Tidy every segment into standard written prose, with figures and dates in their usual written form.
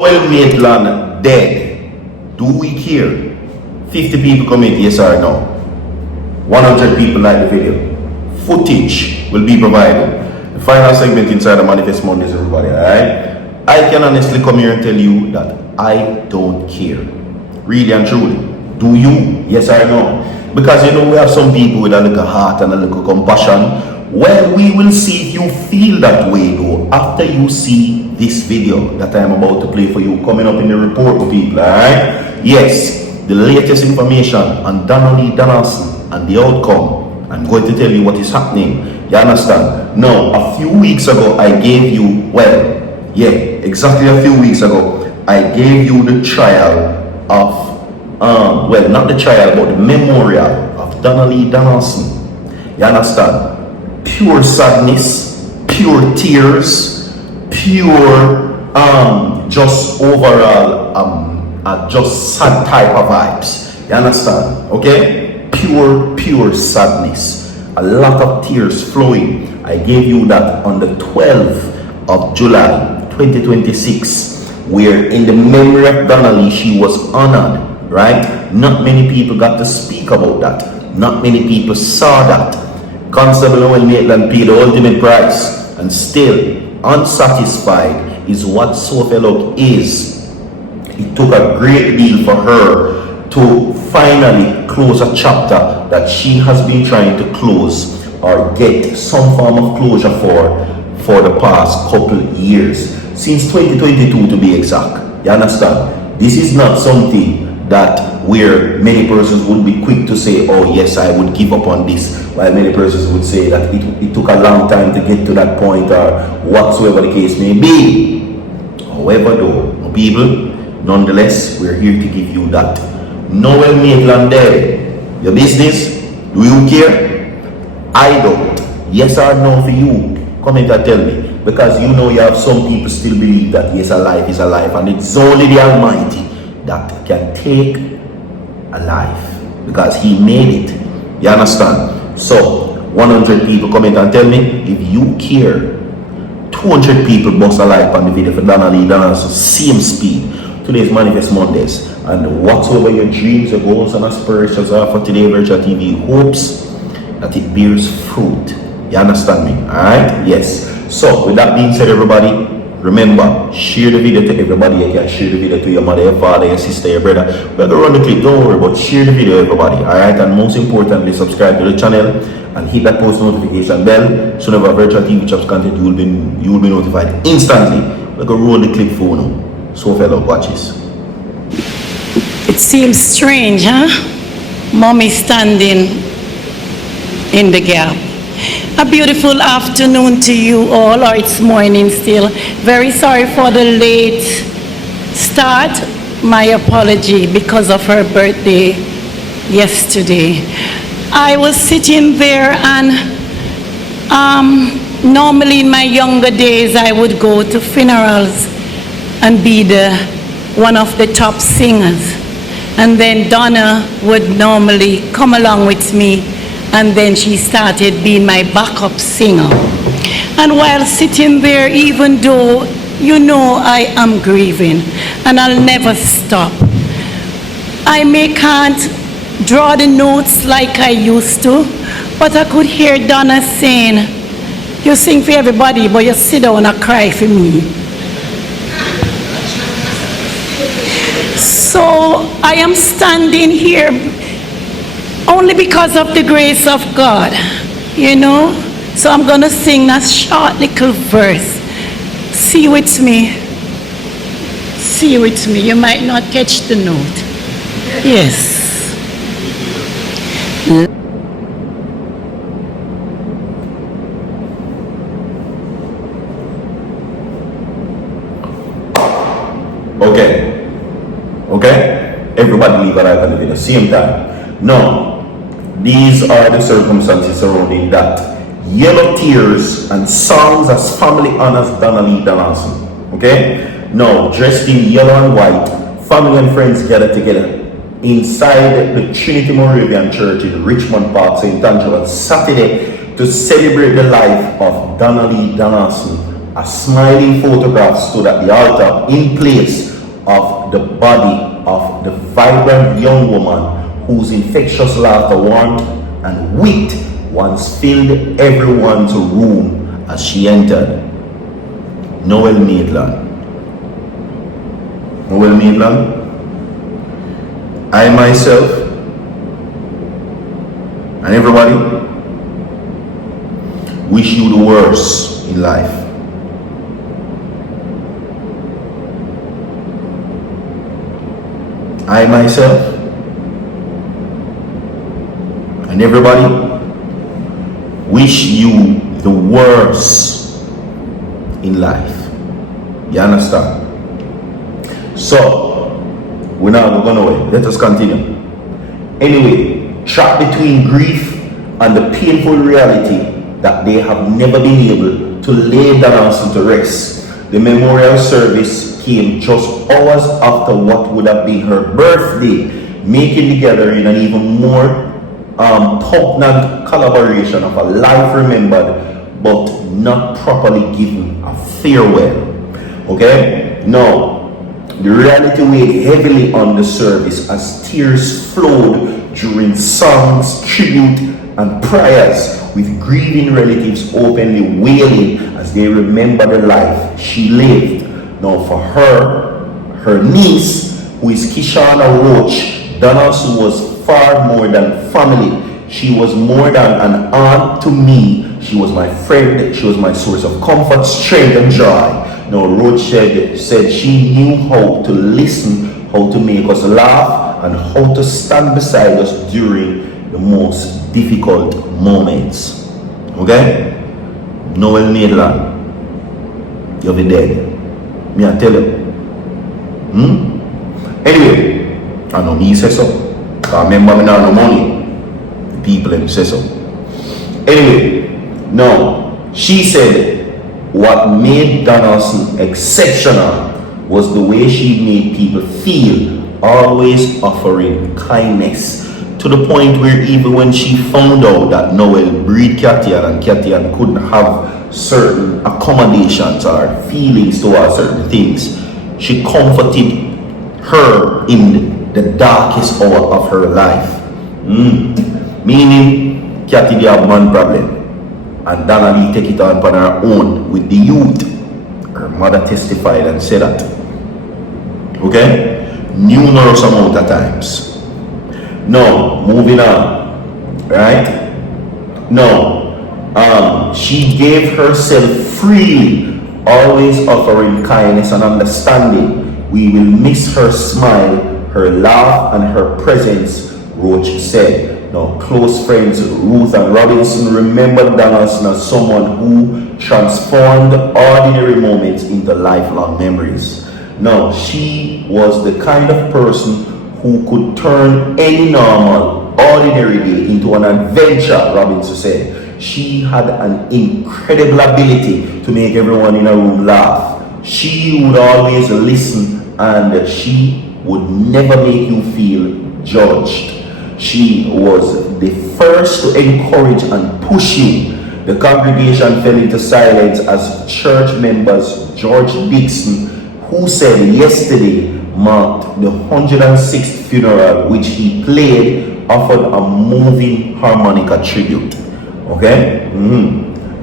Noel Maitland dead. Do we care? 50 people comment yes or no. 100 people like the video. Footage will be provided. The final segment inside the Manifest Mondays, everybody, alright? I can honestly come here and tell you that I don't care. Really and truly. Do you? Yes or no? Because you know we have some people with a little heart and a little compassion. Well, we will see if you feel that way though after you see this video that I am about to play for you coming up in the report, people, alright? Yes, the latest information on D3ÂD and the outcome. I'm going to tell you what is happening. You understand? Now, a few weeks ago, I gave you, exactly a few weeks ago, I gave you the trial of, not the trial, but the memorial of D3ÂD. You understand? Pure sadness, pure tears, pure, just overall, just sad type of vibes. You understand? Okay? Pure sadness. A lot of tears flowing. I gave you that on the 12th of July 2026, where in the memory of D3ÂD she was honored, right? Not many people got to speak about that. Not many people saw that. Constable Noel Maitland paid the ultimate price, and still unsatisfied is what Sofelok is. It took a great deal for her to finally close a chapter that she has been trying to close or get some form of closure for the past couple years, since 2022 to be exact. You understand? This is not something that where many persons would be quick to say, oh yes, I would give up on this, while many persons would say that it took a long time to get to that point, or whatsoever the case may be. However though, people, nonetheless, we're here to give you that. Noel Maitland dead. Your business? Do you care? I don't. Yes or no for you? Comment and tell me. Because you know you have some people still believe that yes, a life is a life, and it's only the Almighty that can take a life, because He made it. You understand? So 100 people comment and tell me if you care. 200 people bust a like on the video for D3ÂD, so same speed. Today's Manifest Mondays, and whatsoever your dreams, your goals and aspirations are for today, Virtual TV hopes that it bears fruit. You understand me? Alright? Yes. So with that being said, everybody, remember, share the video to everybody. You can share the video to your mother, your father, your sister, your brother. We're going to run the clip, don't worry, but share the video, everybody. Alright? And most importantly, subscribe to the channel and hit that post notification bell, so whenever Virtual TV drops content, you will be notified instantly. We're going to roll the clip for now. So fellow watches. It seems strange, huh? Mommy standing in the gap. A beautiful afternoon to you all, or it's morning still. Very sorry for the late start. My apology because of her birthday yesterday. I was sitting there, and normally in my younger days I would go to funerals and be one of the top singers. And then Donna would normally come along with me, and then she started being my backup singer. And while sitting there, even though you know I am grieving and I'll never stop, I can't draw the notes like I used to, but I could hear Donna saying, you sing for everybody, but you sit down and cry for me. So I am standing here only because of the grace of God, you know. So I'm going to sing a short little verse. See with me. See with me. You might not catch the note. Yes. Okay? Everybody leave a like on the video. Same time. Now, these are the circumstances surrounding that. Yellow tears and songs as family honors D3ÂD. Okay? Now, dressed in yellow and white, family and friends gather together inside the Trinity Moravian Church in Richmond Park, St. Andrew, on Saturday to celebrate the life of D3ÂD. A smiling photograph stood at the altar in place of the body of the vibrant young woman whose infectious laughter, warmth, and wit once filled everyone's room as she entered. Noel Maitland. Noel Maitland. I myself and everybody wish you the worst in life. I myself and everybody wish you the worst in life. You understand? So, we're not going away. Let us continue. Anyway, trapped between grief and the painful reality that they have never been able to lay Donna to rest, the memorial service came just hours after what would have been her birthday, making the gathering an even more poignant collaboration of a life remembered but not properly given a farewell. Okay? Now, the reality weighed heavily on the service as tears flowed during songs, tribute, and prayers, with grieving relatives openly wailing as they remember the life she lived. Now, for her niece, who is Kishana Roach, Donna was far more than family. She was more than an aunt to me. She was my friend. She was my source of comfort, strength, and joy. Now, Roach said she knew how to listen, how to make us laugh, and how to stand beside us during the most difficult moments. Okay? Noel Maitland, you'll be dead. Me I tell you. Anyway, I know me say so. I remember me now no money. The people them say so. Anyway, now she said what made Donna exceptional was the way she made people feel, always offering kindness. To the point where even when she found out that Noel breed Katian and Katian couldn't have certain accommodations or feelings towards certain things, she comforted her in the darkest hour of her life. Meaning, Katy they have man problem and Donna take it on her own with the youth. Her mother testified and said that. Okay? Numerous amount of times. Now, moving on. Right? Now, she gave herself freely, always offering kindness and understanding. We will miss her smile, her laugh, and her presence, Roach said. Now, close friends Ruth and Robinson remembered Donna as someone who transformed ordinary moments into lifelong memories. Now, she was the kind of person who could turn any normal, ordinary day into an adventure, Robinson said. She had an incredible ability to make everyone in a room laugh. She would always listen and she would never make you feel judged. She was the first to encourage and push you. The congregation fell into silence as church members George Dixon, who said yesterday marked the 106th funeral, which he played, offered a moving harmonica tribute. Okay?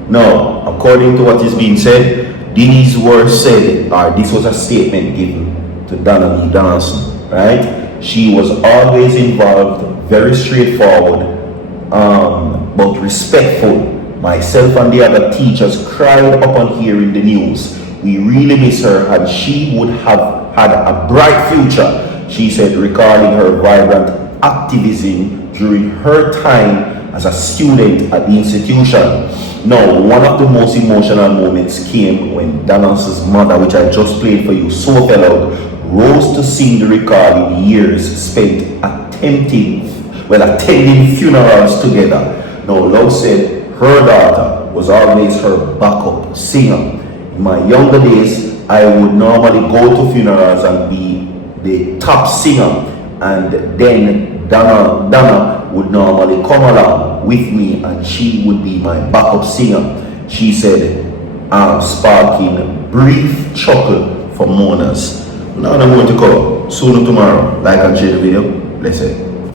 Now, according to what is being said, these were said, or this was a statement given to Donna Lee Donaldson, right? She was always involved, very straightforward, but respectful. Myself and the other teachers cried upon hearing the news. We really miss her and she would have had a bright future, she said, recalling her vibrant activism during her time as a student at the institution. Now, one of the most emotional moments came when Donna's mother, which I just played for you, so fellow, rose to sing the recording years spent attending funerals together. Now, Love said her daughter was always her backup singer. In my younger days, I would normally go to funerals and be the top singer, and then Donna would normally come along with me and she would be my backup singer, she said, sparking brief chuckle for mourners. Now I'm going to come. Sooner tomorrow. Like and share the video. Bless it.